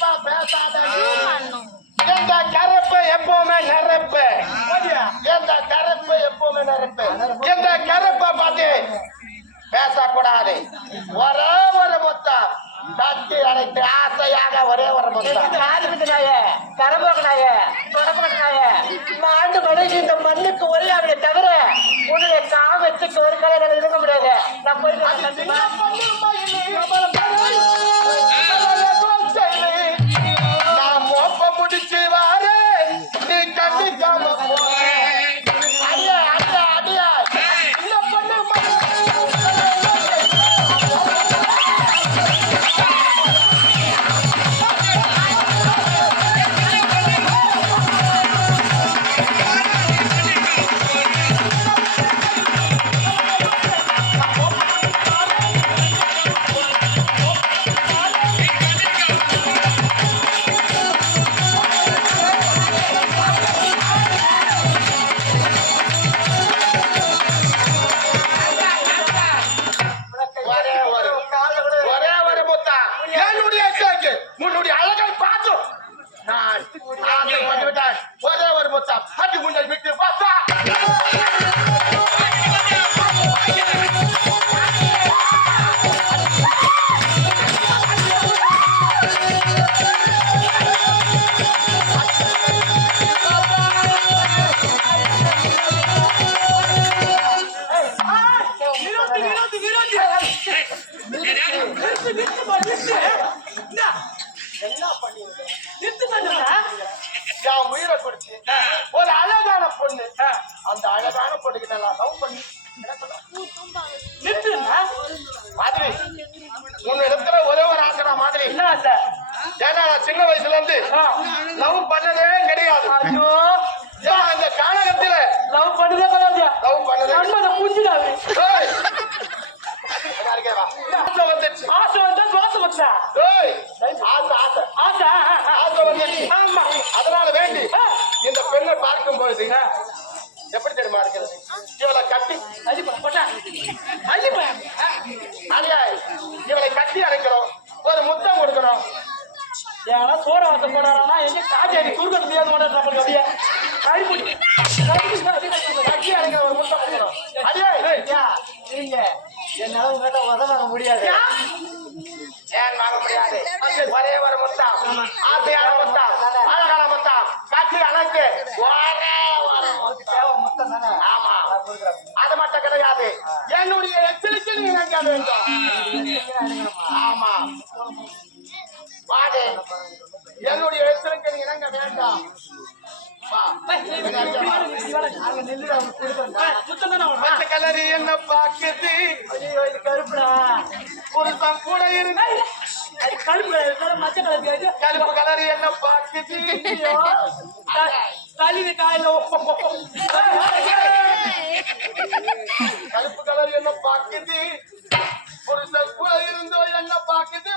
தப்பா பேசாத. எந்த கருப்பு எப்பவுமே நெருப்பு. எந்த கருப்பு எப்பவுமே நெருப்பு. எந்த கருப்பை பார்த்து பேசக்கூடாது. ஒரே ஒரு முத்தம் தட்டி அடைத்து ஆசையாக ஒரே ஒரு முத்தம். ஆண்டு மனுஷி இந்த மண்ணுக்கு ஒரே அவரை தவிர உன்னுடைய காமத்துக்கு ஒரு கலைகள் இருக்க முடியாது. நான் மோப்ப முடிச்சு வாரு நீ கண்டிக்காம அடியா அடியா அடியா இந்த பொண்ணு உன்னுடைய அழகை பார்த்தும் நான் பண்ணிவிட்டேன். ஒரே ஒரு முத்தம் அடி முன்னை விட்டு பார்த்தா என் உயிரை கொடுத்து ஒரு அழகான பொண்ணு, அந்த அழகான பொண்ணுக்கு நான் லவ் பண்ணி மாதிரி உன்னிடத்துல ஒரே ஒரு ஆசைடா மாதிரி. ஏன்னா சின்ன வயசுல இருந்து லவ் பண்ணதே கிடையாது. அந்த காலகத்துல லவ் பண்ணதே கிடையாது. லவ் பண்ணதே பூச்சிடாது. ஆசை வந்துச்சு. ஆசை வந்தா தோசை வச்சா ஆசை ஆசை ஆசை ஆசை வந்துச்சு. அதனால வேண்டி இந்த பெண்ணை பார்க்கும் பொழுது எப்படி தெரியுமா இருக்கிறது? இவளை கட்டி இவளை கட்டி அடைக்கணும், ஒரு முத்தம் கொடுக்கணும். ஏன்னா சோற வாச போனா எங்க காஜாடி குறுக்க முடியாது நம்மளுக்கு அப்படியே கட்டி அடைக்கிற ஒரு முத்தம் கொடுக்கணும். நீங்க என்னால உங்ககிட்ட உதவாங்க முடியாது. ஏன் வாங்க முடியாது? ஒரே ஒரு முத்தம், ஆசையான முத்தம், அழகான முத்தம், காட்சி அணைக்கு முத்தம் தானே. ஆமா, அது மட்டும் கிடையாது. என்னுடைய எச்சரிக்கை நீ நினைக்க வேண்டும். ஆமா வாடு, என்னுடைய எச்சரிக்கை நீ இணங்க வேண்டாம். கலரி என்ன பாக்குது புருஷன் கூட இருந்து கருப்பு கலரி என்ன பாக்குது கருப்பு கலரி என்ன பாக்குது புருஷன் கூட இருந்தோ என்ன பாக்குது